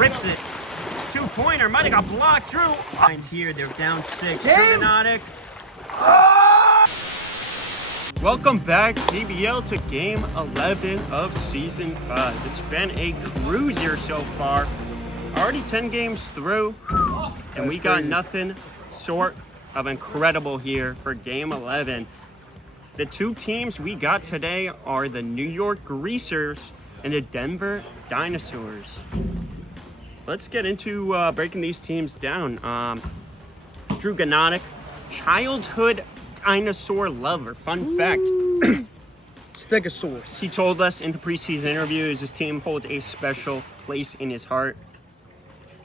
rips it. Two-pointer, might have got blocked. Drew. And here, they're down 6. Drew Gniadek. Welcome back, DBL, to Game 11 of Season 5. It's been a cruiser so far. Already 10 games through, and we got nothing short of incredible here for Game 11. The two teams we got today are the New York Greasers and the Denver Dinosaurs. Let's get into breaking these teams down. Drew Gniadek, childhood dinosaur lover. Fun fact. Stegosaurus. He told us in the preseason interviews his team holds a special place in his heart.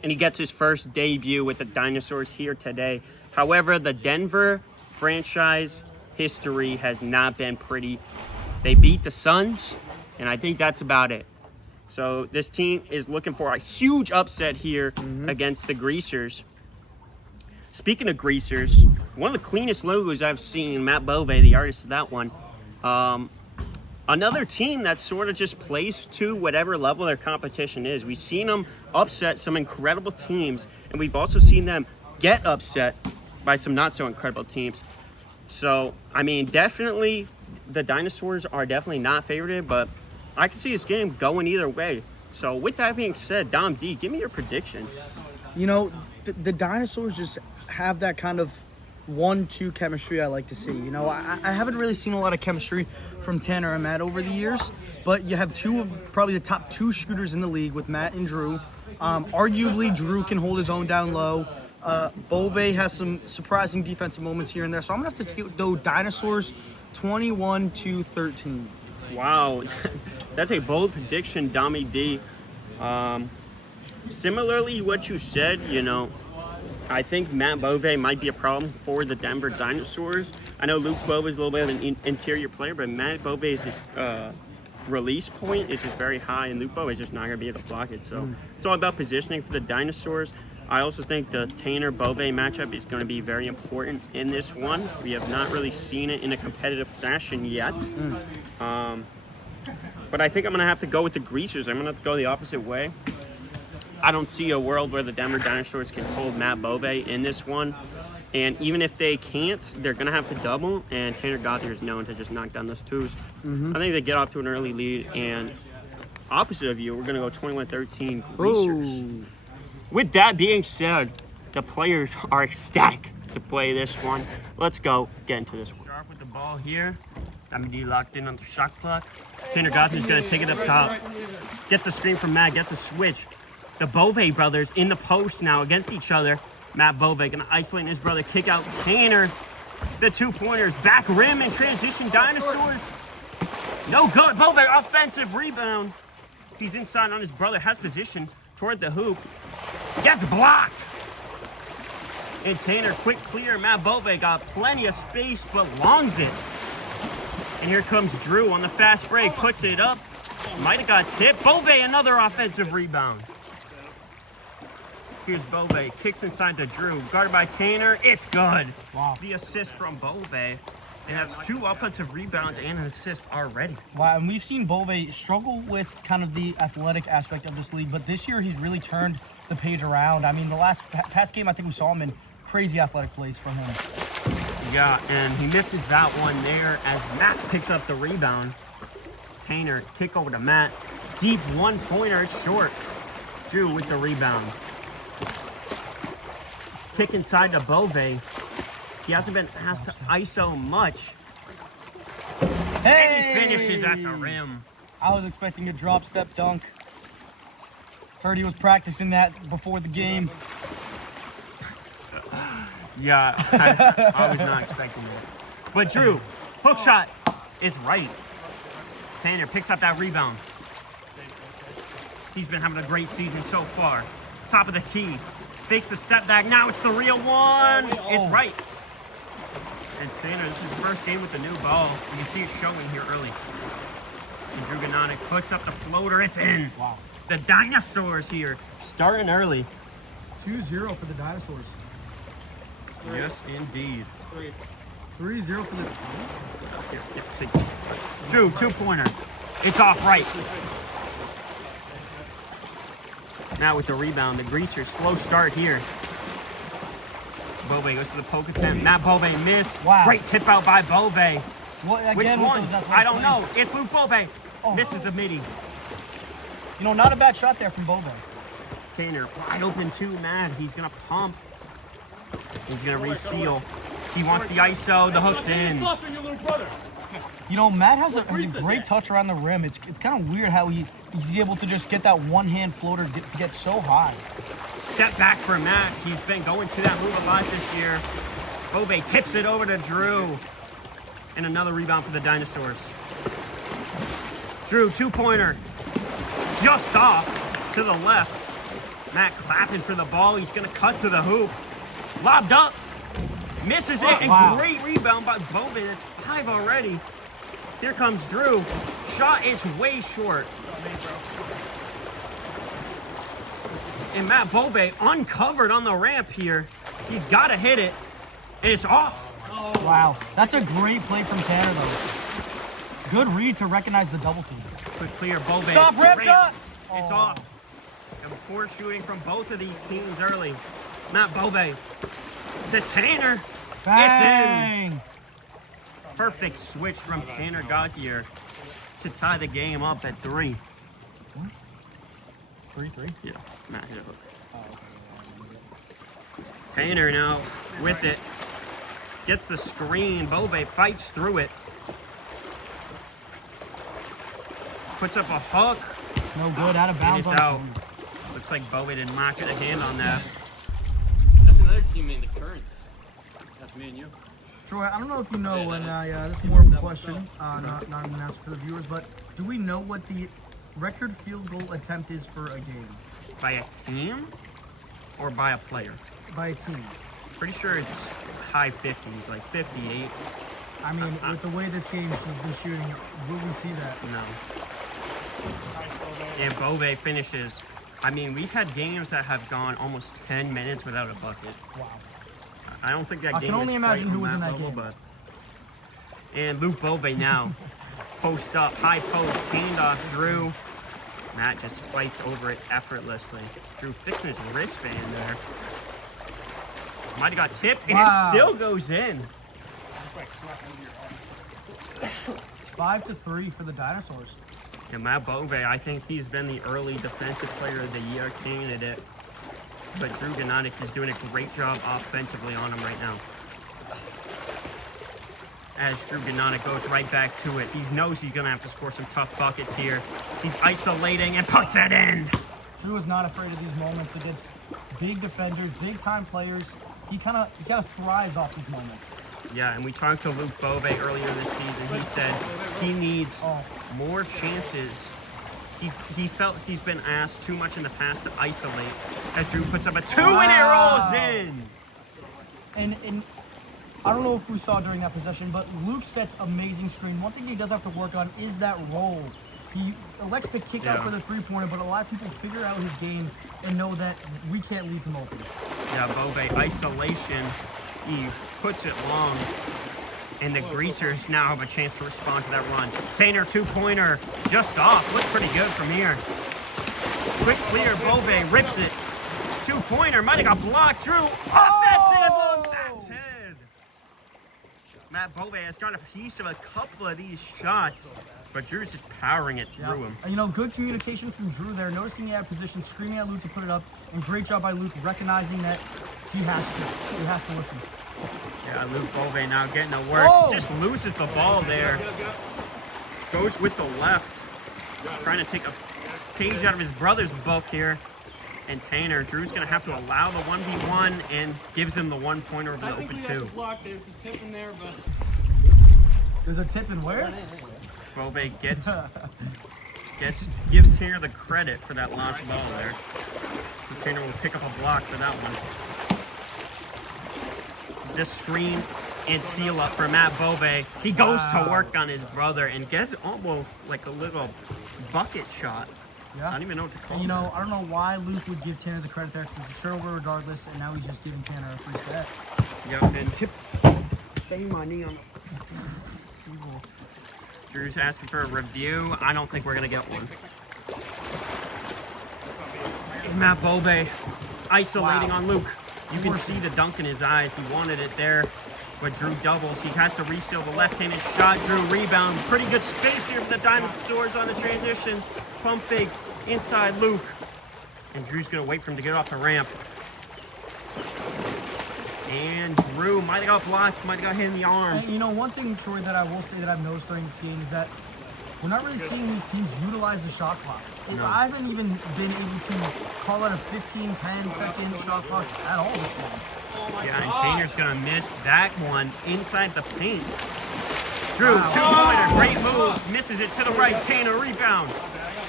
And he gets his first debut with the Dinosaurs here today. However, the Denver franchise history has not been pretty. They beat the Suns, and I think that's about it. So this team is looking for a huge upset here against the Greasers. Speaking of Greasers, one of the cleanest logos I've seen, Matt Boisvert, the artist of that one. Another team that sort of just plays to whatever level their competition is. We've seen them upset some incredible teams, and we've also seen them get upset by some not so incredible teams. So, I mean, definitely the Dinosaurs are definitely not favored, but I can see this game going either way. So with that being said, Dom D, give me your prediction. You know, the Dinosaurs just have that kind of 1-2 chemistry I like to see. You know, I haven't really seen a lot of chemistry from Tanner and Matt over the years, but you have two of probably the top 2 shooters in the league with Matt and Drew. Arguably, Drew can hold his own down low. Boisvert has some surprising defensive moments here and there, so I'm going to have to take those Dinosaurs 21-13. Wow, that's a bold prediction, Dommy D. Similarly, what you said, you know, I think Matt Boisvert might be a problem for the Denver Dinosaurs. I know Luke Boisvert is a little bit of an interior player, but Matt Boisvert's release point is just very high, and Luke Boisvert is just not going to be able to block it. So it's all about positioning for the Dinosaurs. I also think the Tanner-Boisvert matchup is going to be very important in this one. We have not really seen it in a competitive fashion yet. But I think I'm going to have to go with the Greasers. I'm going to have to go the opposite way. I don't see a world where the Denver Dinosaurs can hold Matt Boisvert in this one. And even if they can't, they're going to have to double. And Tanner Gauthier is known to just knock down those twos. I think they get off to an early lead. And opposite of you, we're going to go 21-13 Greasers. Ooh. With that being said, the players are ecstatic to play this one. Let's go get into this one. Sharp with the ball here. MD locked in on the shot clock. Tanner Gauthier is going to take it up top. Gets a screen from Matt, gets a switch. The Boisvert brothers in the post now against each other. Matt Boisvert going to isolate his brother, kick out Tanner. The two-pointers, back rim in transition. Dinosaurs. No good. Boisvert offensive rebound. He's inside on his brother, has position toward the hoop. Gets blocked. And Tanner, quick clear. Matt Boisvert got plenty of space, but longs it. And here comes Drew on the fast break, puts it up. Might have got tipped. Boisvert, another offensive rebound. Here's Boisvert, kicks inside to Drew. Guarded by Tanner, it's good. Wow. The assist from Boisvert. And that's 2 offensive rebounds and an assist already. Wow, and we've seen Boisvert struggle with kind of the athletic aspect of this league, but this year he's really turned the page around. I mean, the past game, I think we saw him in crazy athletic plays from him. Yeah, and he misses that one there as Matt picks up the rebound. Tanner, kick over to Matt. Deep one-pointer, it's short. Drew with the rebound. Kick inside to Boisvert. He hasn't been asked to ISO much. Hey! And he finishes at the rim. I was expecting a drop step dunk. Heard he was practicing that before the game. Yeah, I was not expecting that. But Drew, hook shot is right. Tanner picks up that rebound. He's been having a great season so far. Top of the key. Fakes the step back. Now it's the real one. It's right. And Tanner, this is his first game with the new ball. You can see it showing here early. And Drew Gniadek puts up the floater. It's in. Wow. The Dinosaurs here, starting early. 2-0 for the Dinosaurs. Yes, indeed. 3-0 for the... Here, see. Drew, two-pointer. It's off right. Now with the rebound, the Greasers slow start here. Boisvert goes to the poke attempt. Matt Boisvert missed. Wow. Great tip out by Boisvert. Which Again, one? with those I don't know. plays. It's Luke Boisvert. Oh. Misses the midi. You know, not a bad shot there from Boisvert. Tanner wide open too, Matt. He's gonna pump. He's gonna reseal. He wants the ISO. The hook's in. You know, Matt has a great touch around the rim. It's kind of weird how he's able to just get that one-hand floater to get so high. Step back for Matt. He's been going to that move a lot this year. Boisvert tips it over to Drew. And another rebound for the Dinosaurs. Drew, two-pointer. Just off to the left. Matt clapping for the ball. He's going to cut to the hoop. Lobbed up. Misses it. And great rebound by Boisvert. It's 5 already. Here comes Drew. Shot is way short. And Matt Boisvert uncovered on the ramp here. He's got to hit it. And it's off. Wow. That's a great play from Tanner, though. Good read to recognize the double team. Quick clear, Boisvert. Stop, rip shot! It's off. And poor shooting from both of these teams early. Matt Boisvert to Tanner. Bang! It's in. Perfect switch from Tanner Gauthier to tie the game up at 3. It's 3-3? Yeah, Matt hit a hook. Tanner now with it. Gets the screen. Boisvert fights through it. Puts up a hook. No good, out of And bounds. it's out. Looks like Boisvert did not get a hand on that. That's another team named the Currents. That's me and you. Troy, I don't know if you know, and this is more of a question, not an answer for the viewers, but do we know what the record field goal attempt is for a game? By a team or by a player? By a team. Pretty sure it's high 50s, like 58. I mean, with the way this game has been shooting, will we see that? No. And Boisvert finishes. I mean, we've had games that have gone almost 10 minutes without a bucket. Wow. I don't think that I game can only is imagine quite who was on in that level, game. But... And Luke Boisvert now. Post up, high post, handoff, Drew. Matt just fights over it effortlessly. Drew fixing his wristband there. Might have got tipped, and Wow. it still goes in. 5-3 for the Dinosaurs. And Matt Boisvert, I think he's been the early defensive player of the year candidate. But Drew Gniadek is doing a great job offensively on him right now. As Drew Gniadek goes right back to it. He knows he's going to have to score some tough buckets here. He's isolating and puts it in. Drew is not afraid of these moments against big defenders, big-time players. He kind of thrives off these moments. Yeah, and we talked to Luke Boisvert earlier this season. He said he needs more chances. He felt he's been asked too much in the past to isolate. As Drew puts up a 2 and it rolls in. And I don't know if we saw during that possession, but Luke sets amazing screen. One thing he does have to work on is that roll. He elects to kick out for the three-pointer, but a lot of people figure out his game and know that we can't leave him open. Yeah, Boisvert isolation. He puts it long. And the Greasers now have a chance to respond to that run. Tanner two-pointer just off. Looks pretty good from here. Quick clear, Boisvert rips it. Two-pointer might have got blocked. Drew, offensive Matt's head. Matt Boisvert has got a piece of a couple of these shots, but Drew's just powering it through him. You know, good communication from Drew there, noticing he had position, screaming at Luke to put it up, and great job by Luke recognizing that he has to listen. Yeah, Luke Boisvert now getting to work. Just loses the ball there. Goes with the left. Trying to take a page out of his brother's book here. And Tanner, Drew's going to have to allow the 1v1 and gives him the one-pointer over the open two. There's a tip in there, but... There's a tip in where? Boisvert gives Tanner the credit for that last ball there. And Tanner will pick up a block for that one. The screen and seal up for Matt Boisvert. He goes to work on his brother and gets almost like a little bucket shot. Yeah. I don't even know what to call And, you it. know, I don't know why Luke would give Tanner the credit there because it's a turnover regardless, and now he's just giving Tanner a free set. Yep, and tip. Bang my knee on the... Drew's asking for a review. I don't think we're going to get one. Matt Boisvert isolating on Luke. You can see the dunk in his eyes. He wanted it there, but Drew doubles. He has to reseal the left-handed shot. Drew rebound. Pretty good space here for the Dinosaurs on the transition. Pump fake inside Luke. And Drew's going to wait for him to get off the ramp. And Drew might have got blocked, might have got hit in the arm. And, you know, one thing, Troy, that I will say that I've noticed during this game is that we're not really seeing these teams utilize the shot clock. No. I haven't even been able to call out a 15, 10 second shot clock at all this game. Yeah, and Tanner's going to miss that one inside the paint. Drew, two-pointer, great move, misses it to the right. Tanner, rebound.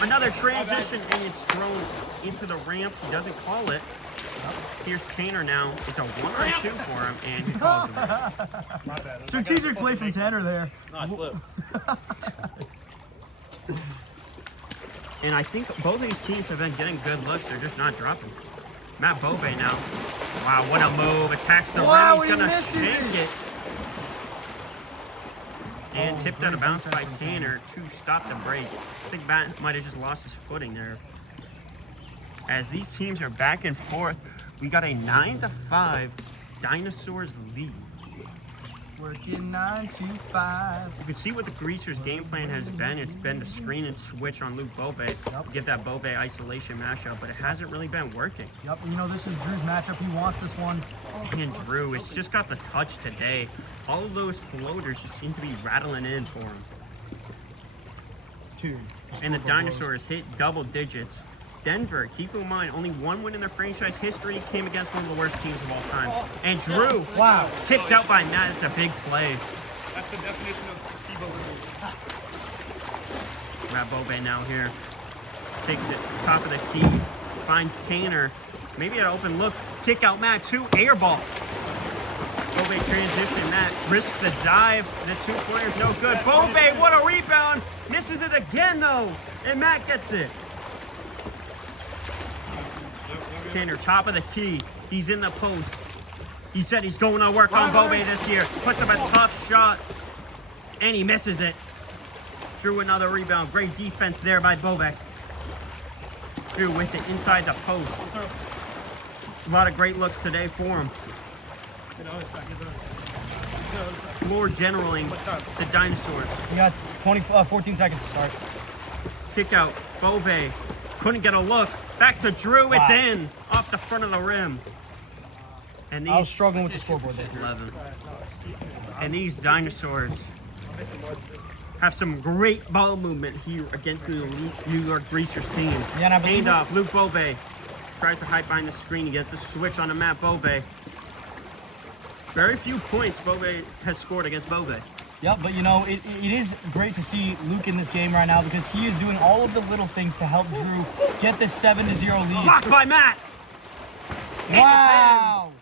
Another transition, and it's thrown into the ramp. He doesn't call it. Here's Tanner now. It's a 1-on-2 for him, and he calls it. Strategic play from Tanner there. No, I slipped. And I think both these teams have been getting good looks. They're just not dropping. Matt Boisvert now. Wow, what a move. Attacks the rim. He's going to shank it. And tipped out of bounds by Tanner to stop the break. I think Matt might have just lost his footing there. As these teams are back and forth, we got a 9-5 Dinosaurs lead. Working 9 to 5. You can see what the Greasers' game plan has been. It's been to screen and switch on Luke Boisvert to get that Boisvert isolation matchup, but it hasn't really been working. Yep, you know, this is Drew's matchup. He wants this one. And Drew, it's just got the touch today. All of those floaters just seem to be rattling in for him. Dude. And the Dinosaurs hit double digits. Denver, keep in mind, only one win in their franchise history came against one of the worst teams of all time. And Drew, Wow. tipped out by Matt. It's a big play. That's the definition of Tebow move. Matt Boisvert now here. Takes it, top of the key. Finds Tanner. Maybe an open look. Kick out Matt, air ball. Boisvert transition. Matt risks the dive. The two-pointer's no good. Boisvert, what a rebound. Misses it again, though. And Matt gets it. Tanner, top of the key. He's in the post. He said he's going to work on Boisvert this year. Puts up a tough shot. And he misses it. Drew another rebound. Great defense there by Boisvert. Drew with it inside the post. A lot of great looks today for him. Floor generaling the Dinosaurs. You got 14 seconds to start. Kick out. Boisvert couldn't get a look. Back to Drew. It's in off the front of the rim. And I was these struggling with the scoreboard there. 11. And these Dinosaurs have some great ball movement here against the elite New York Greasers team. Yeah, and I believe Hand off. Luke Boisvert tries to hide behind the screen. He gets a switch on to Matt Boisvert. Very few points Boisvert has scored against Boisvert. Yep, but you know, it is great to see Luke in this game right now because he is doing all of the little things to help Drew get this 7-0 lead. Blocked by Matt. And Wow!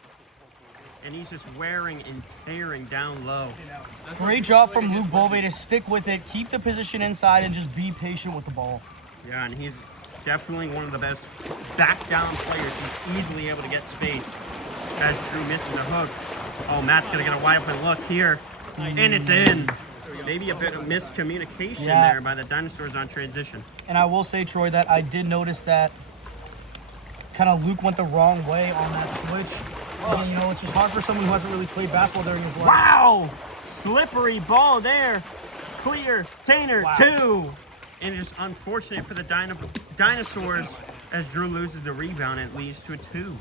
And he's just wearing and tearing down low. Great job from Luke Boisvert to stick with it, keep the position inside, and just be patient with the ball. Yeah, and he's definitely one of the best back down players. He's easily able to get space as Drew misses the hook. Oh, Matt's going to get a wide open look here. And it's in. Maybe a bit of miscommunication there by the Dinosaurs on transition. And I will say, Troy, that I did notice that kind of Luke went the wrong way on that switch. And, you know, it's just hard for someone who hasn't really played basketball during his life. Wow! Slippery ball there. Clear. Tanner, 2. And it's unfortunate for the Dinosaurs as Drew loses the rebound. It leads to a 2.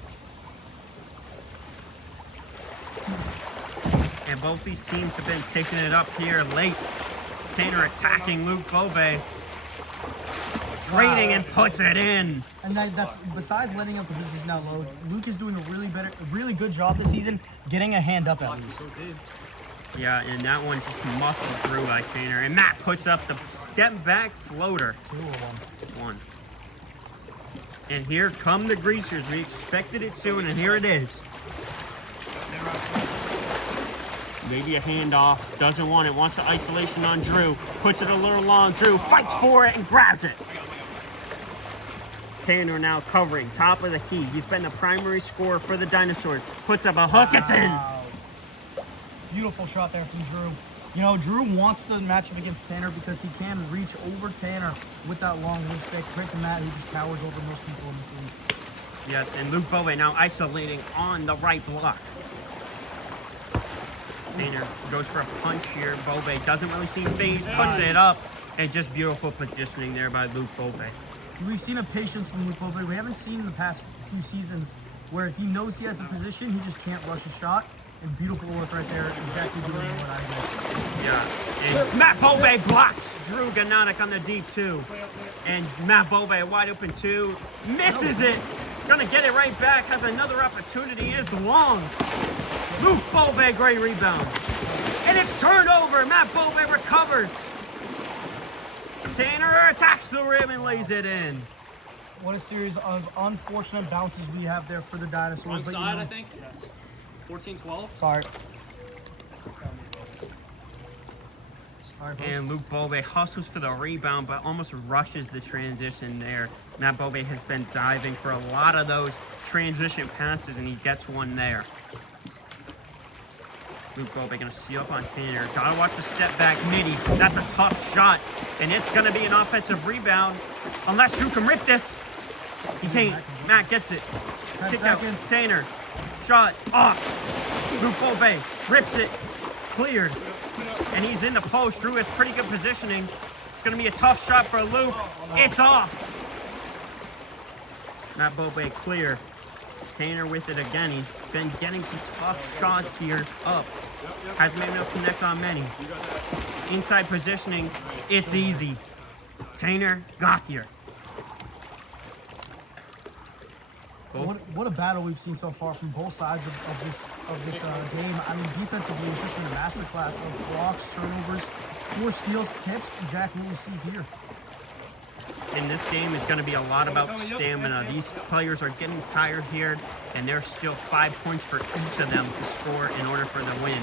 And both these teams have been picking it up here late. Tanner attacking Luke Boisvert. Trading and puts it in. And that's besides letting up the position down low, Luke is doing a really good job this season, getting a hand up at least. Yeah, and that one just muscled through by Tanner. And Matt puts up the step back floater. 2 or 1. 1. And here come the Greasers. We expected it soon, and here it is. Maybe a handoff. Doesn't want it. Wants the isolation on Drew. Puts it a little long. Drew fights for it and grabs it. Tanner now covering. Top of the key. He's been the primary scorer for the Dinosaurs. Puts up a hook. It's in. Beautiful shot there from Drew. You know, Drew wants the matchup against Tanner because he can reach over Tanner with that long wingspan compared to Matt, who just towers over most people in this league. Yes, and Luke Boisvert now isolating on the right block. Tanner goes for a punch here. Boisvert doesn't really see phase, puts it up, and just beautiful positioning there by Luke Boisvert. We've seen a patience from Luke Boisvert. We haven't seen in the past few seasons where he knows he has a position, he just can't rush a shot. And beautiful work right there, exactly doing what I did. Yeah, and Matt Boisvert blocks Drew Gniadek on the deep two. And Matt Boisvert wide open two, misses it. Gonna get it right back, has another opportunity, and it's long. Luke Boisvert, great rebound. And it's turned over, Matt Boisvert recovers. Tanner attacks the rim and lays it in. What a series of unfortunate bounces we have there for the Dinosaurs. One but, you side, know, I think. 14-12. Sorry. Sorry, folks. And Luke Boisvert hustles for the rebound, but almost rushes the transition there. Matt Boisvert has been diving for a lot of those transition passes, and he gets one there. Luke Boisvert gonna seal up on Tanner. Gotta watch the step back midi. That's a tough shot, and it's gonna be an offensive rebound. Unless Drew can rip this. He can't. Matt gets it. 10 Kick out. seconds. Tanner. Shot off. Luke Boisvert rips it. Cleared. And he's in the post. Drew has pretty good positioning. It's going to be a tough shot for Luke. It's off. Matt Boisvert clear. Tanner with it again. He's been getting some tough shots here up. Hasn't been able to connect on many. Inside positioning, it's easy. Tanner Gauthier. What a battle we've seen so far from both sides of this game. I mean, defensively, it's just been a masterclass of blocks, turnovers, 4 steals, tips, exactly what we see here. And this game is going to be a lot about stamina. These players are getting tired here, and there's still 5 points for each of them to score in order for the win.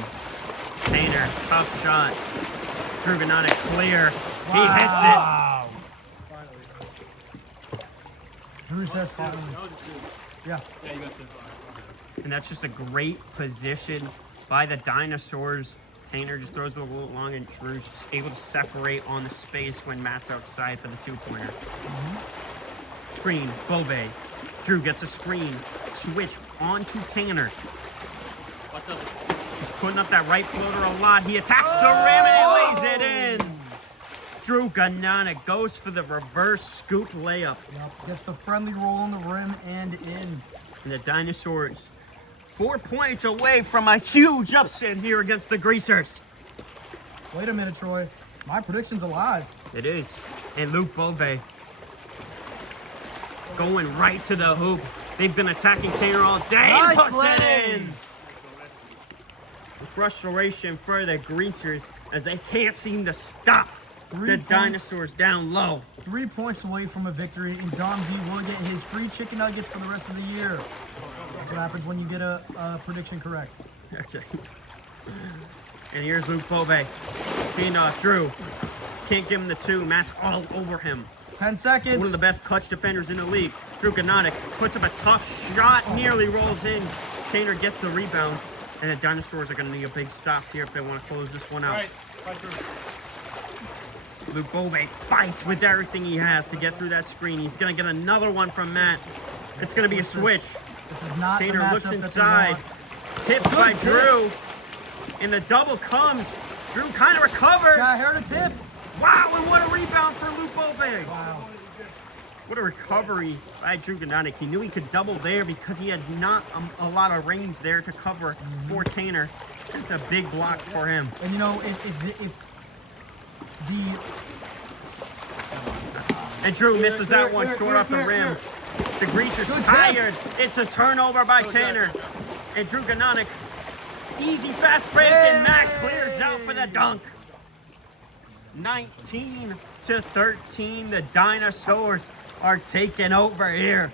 Tanner, tough shot. Drew Gniadek clear. He hits it. Drew says finally. Yeah. Yeah, you got to. And that's just a great position by the Dinosaurs. Tanner just throws it a little long, and Drew's just able to separate on the space when Matt's outside for the 2-pointer. Screen, Boisvert. Drew gets a screen. Switch onto Tanner. What's up? He's putting up that right floater a lot. He attacks the rim and he lays it in. Drew Gniadek goes for the reverse scoop layup. Yep. Gets the friendly roll on the rim and in. And the Dinosaurs 4 points away from a huge upset here against the Greasers. Wait a minute, Troy. My prediction's alive. It is. And Luke Boisvert going right to the hoop. They've been attacking Tanner all day. Nice Puts play. it in. Frustration for the Greasers as they can't seem to stop the Dinosaurs down low. 3 points away from a victory, and Dom D will get his free chicken nuggets for the rest of the year. That's what happens when you get a prediction correct. Okay. And here's Luke Boisvert. Being off Drew. Can't give him the 2. Matt's all over him. 10 seconds. One of the best clutch defenders in the league. Drew Gniadek puts up a tough shot, nearly rolls in. Tanner gets the rebound. And the Dinosaurs are going to need a big stop here if they want to close this one out. Luke Boisvert fights with everything he has to get through that screen. He's going to get another one from Matt. It's going to be a switch. This is not Tanner the looks matchup inside. Tipped by Drew. And the double comes. Drew kind of recovers. Yeah, I heard a tip. Wow, and what a rebound for Luke Boisvert. Wow. What a recovery by Drew Gniadek. He knew he could double there because he had not a lot of range there to cover for Tanner. It's a big block for him. And you know, if And Drew misses that one short off the rim. The Greasers tired. It's a turnover by Tanner. And Drew Gniadek, easy fast break, and Matt clears out for the dunk. 19-13, the Dinosaurs are taking over here.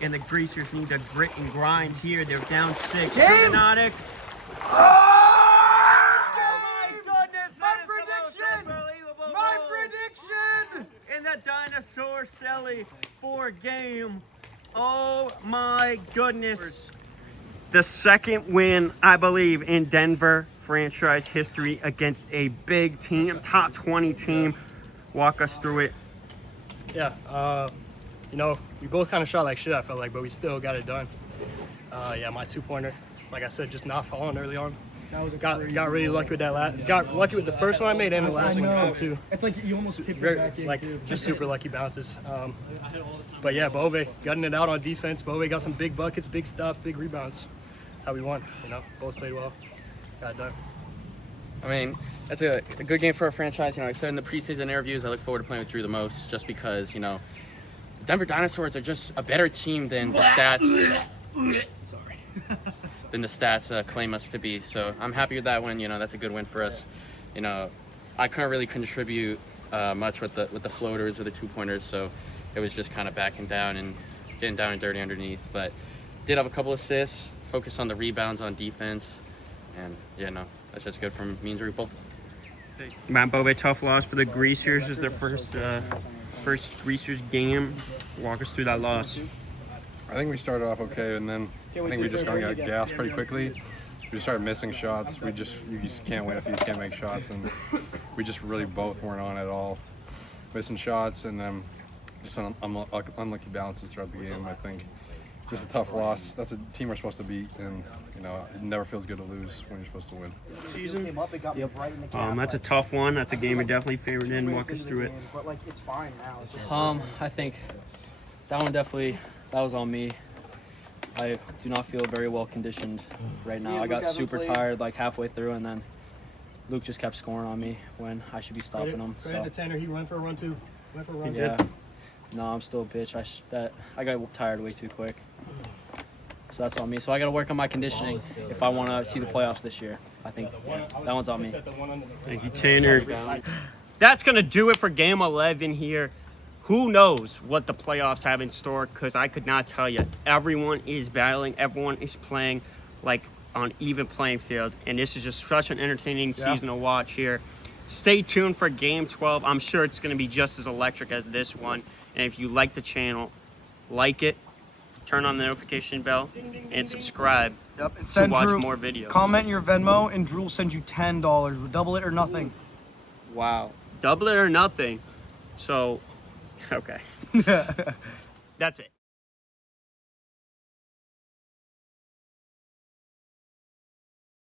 And the Greasers need to grit and grind here. They're down 6. Drew Gniadek. My prediction! In the Dinosaur Selly 4-game. Oh my goodness. The second win, I believe, in Denver franchise history against a big team, top 20 team. Walk us through it. Yeah, you know, we both kind of shot like shit, I felt like, but we still got it done. Yeah, my two-pointer, like I said, just not falling early on. That was Got really lucky with that got lucky with the first one I made and the last one too. It's like you almost tipped Very, it back in like too. just super lucky bounces. But yeah, Bove gutting it out on defense. Bove got some big buckets, big stuff, big rebounds. That's how we won. You know, both played well. Got it done. I mean, that's a good game for our franchise. You know, I said in the preseason interviews, I look forward to playing with Drew the most, just because, you know, the Denver Dinosaurs are just a better team than the stats. Than the stats claim us to be. So I'm happy with that win. You know, that's a good win for us. You know, I couldn't really contribute much with the floaters or the two-pointers, so it was just kind of backing down and getting down and dirty underneath. But did have a couple assists, focused on the rebounds on defense, and yeah, no, that's just good from me and Drew both. Matt Bove, tough loss for the Greasers. Is their first Greasers game. Walk us through that loss. I think we started off okay, and then I think we just got gassed pretty quickly. We just started missing shots. You just can't win if you can't make shots, and we just really both weren't on at all. Missing shots, and then just unlucky bounces throughout the game. I think just a tough loss. That's a team we're supposed to beat, and you know it never feels good to lose when you're supposed to win. Season. That's a tough one. That's a game you're definitely favored in. Walk us through it. But like it's fine now. I think that one definitely, that was on me. I do not feel very well conditioned right now. I got super tired like halfway through, and then Luke just kept scoring on me when I should be stopping him. Credit to Tanner, he went for a run too. Yeah. No, I'm still a bitch. I got tired way too quick. So that's on me. So I got to work on my conditioning if I want to see the playoffs this year. I think that one's on me. Thank you, Tanner. That's going to do it for Game 11 here. Who knows what the playoffs have in store, because I could not tell you. Everyone is battling. Everyone is playing like on even playing field. And this is just such an entertaining season to watch here. Stay tuned for Game 12. I'm sure it's going to be just as electric as this one. And if you like the channel, like it, turn on the notification bell, and subscribe Yep. And to send watch Drew, more videos. comment your Venmo, and Drew will send you $10. Double it or nothing. Wow. Double it or nothing. So, okay. That's it.